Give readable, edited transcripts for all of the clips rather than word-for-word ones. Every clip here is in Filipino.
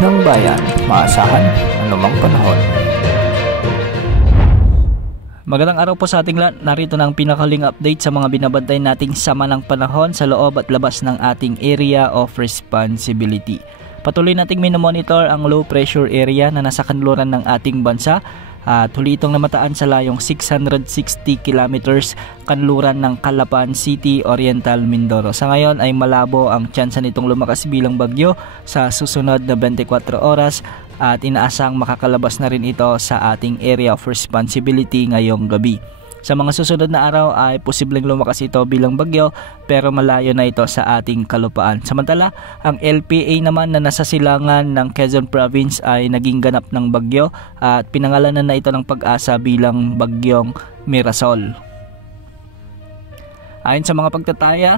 ng bayan, maasahan anumang panahon. Magandang araw po sa ating lahat. Narito na ang pinakaling update sa mga binabantay nating sama ng panahon sa loob at labas ng ating area of responsibility. Patuloy nating minomonitor ang low pressure area na nasa kanluran ng ating bansa at huli itong namataan sa layong 660 kilometers kanluran ng Calapan City, Oriental Mindoro. Sa ngayon ay malabo ang tsansa nitong lumakas bilang bagyo sa susunod na 24 oras at inaasang makakalabas na rin ito sa ating area of responsibility ngayong gabi. Sa mga susunod na araw ay posibleng lumakas ito bilang bagyo pero malayo na ito sa ating kalupaan. Samantala, ang LPA naman na nasa silangan ng Quezon Province ay naging ganap ng bagyo at pinangalanan na ito ng Pag-asa bilang bagyong Mirasol. Ayon sa mga pagtataya,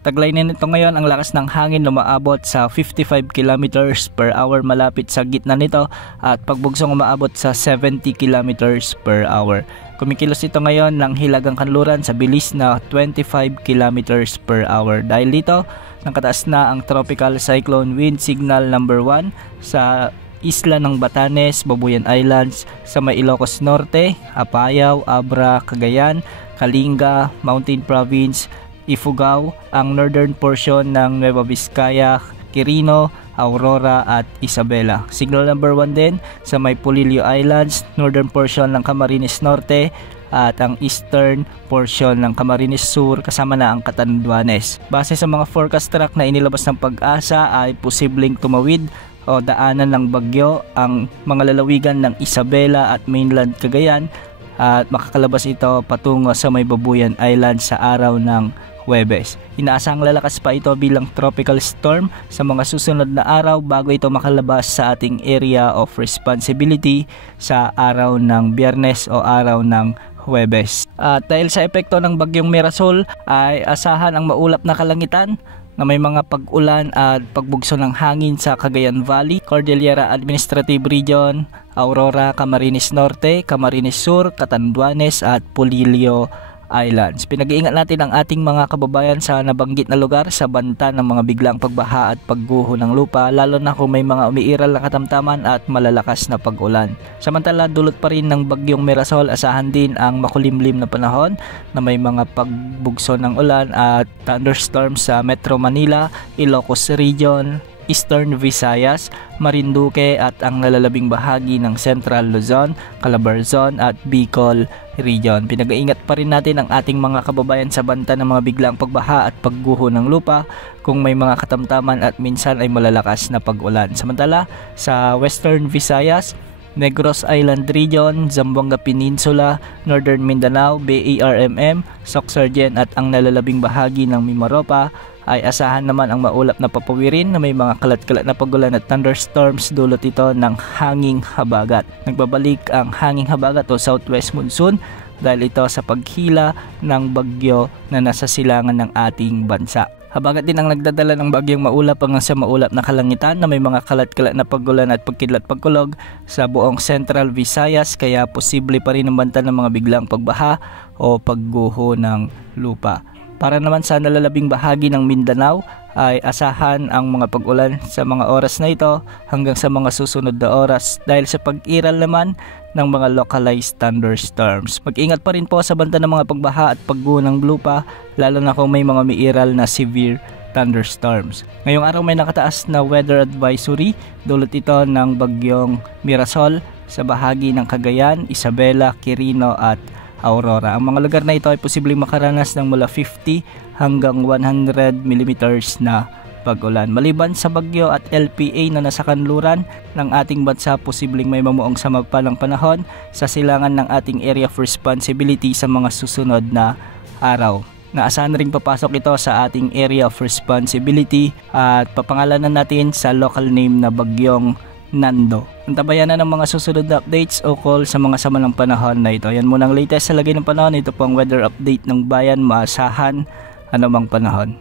taglay na nito ngayon ang lakas ng hangin na umaabot sa 55 kilometers per hour malapit sa gitna nito at pagbugsong umaabot sa 70 kilometers per hour. Kumikilos ito ngayon ng hilagang kanluran sa bilis na 25 kilometers per hour. Dahil dito, nakataas na ang Tropical Cyclone Wind Signal number 1 sa isla ng Batanes, Babuyan Islands, sa may Ilocos Norte, Apayao, Abra, Cagayan, Kalinga, Mountain Province, Ifugao, ang northern portion ng Nueva Vizcaya, Quirino, Aurora at Isabela. Signal number 1 din sa may Polillo Islands, northern portion ng Camarines Norte at ang eastern portion ng Camarines Sur kasama na ang Catanduanes. Base sa mga forecast track na inilabas ng Pag-asa ay posibleng tumawid o daanan ng bagyo ang mga lalawigan ng Isabela at mainland Cagayan at makakalabas ito patungo sa may Babuyan Island sa araw ng Huwebes. Inaasang lalakas pa ito bilang tropical storm sa mga susunod na araw bago ito makalabas sa ating area of responsibility sa araw ng Biyernes o araw ng Huwebes. At dahil sa epekto ng bagyong Mirasol ay asahan ang maulap na kalangitan na may mga pag-ulan at pagbugso ng hangin sa Cagayan Valley, Cordillera Administrative Region, Aurora, Camarines Norte, Camarines Sur, Catanduanes at Polillo Islands. Pinag-iingat natin ang ating mga kababayan sa nabanggit na lugar sa banta ng mga biglang pagbaha at pagguho ng lupa, lalo na kung may mga umiiral na katamtaman at malalakas na pag-ulan. Samantala, dulot pa rin ng bagyong Mirasol, asahan din ang makulimlim na panahon na may mga pagbugso ng ulan at thunderstorms sa Metro Manila, Ilocos Region, Eastern Visayas, Marinduque at ang nalalabing bahagi ng Central Luzon, Calabarzon at Bicol Region. Pinag-iingat pa rin natin ang ating mga kababayan sa banta ng mga biglang pagbaha at pagguho ng lupa kung may mga katamtaman at minsan ay malalakas na pag-ulan. Samantala, sa Western Visayas, Negros Island Region, Zamboanga Peninsula, Northern Mindanao, BARMM, Soxargen at ang nalalabing bahagi ng Mimaropa ay asahan naman ang maulap na papawirin na may mga kalat-kalat na pagulan at thunderstorms dulot ito ng hanging habagat. Nagbabalik ang hanging habagat o southwest monsoon dahil ito sa paghila ng bagyo na nasa silangan ng ating bansa. Habagat din ang nagdadala ng bagyong maulap hanggang sa maulap na kalangitan na may mga kalat-kalat na pagulan at pagkidlat-pagkulog sa buong Central Visayas kaya posible pa rin ang banta ng mga biglang pagbaha o pagguho ng lupa. Para naman sa nalalabing bahagi ng Mindanao ay asahan ang mga pag-ulan sa mga oras na ito hanggang sa mga susunod na oras dahil sa pag-iral naman ng mga localized thunderstorms. Mag-ingat pa rin po sa banta ng mga pagbaha at pagguho ng lupa lalo na kung may mga umiiral na severe thunderstorms. Ngayong araw may nakataas na weather advisory dulot ito ng bagyong Mirasol sa bahagi ng Cagayan, Isabela, Quirino at Aurora. Ang mga lugar na ito ay posibleng makaranas ng mula 50 hanggang 100 millimeters na pag-ulan. Maliban sa bagyo at LPA na nasa kanluran ng ating bansa, posibleng may mamuong samagpalang panahon sa silangan ng ating area of responsibility sa mga susunod na araw. Naasahan ring papasok ito sa ating area of responsibility at papangalanan natin sa local name na bagyong Nando. Antabayan na ng mga susunod na updates o call sa mga sama ng panahon na ito. Yan muna ang latest sa lagay ng panahon. Ito po ang weather update ng bayan, maasahan anumang panahon.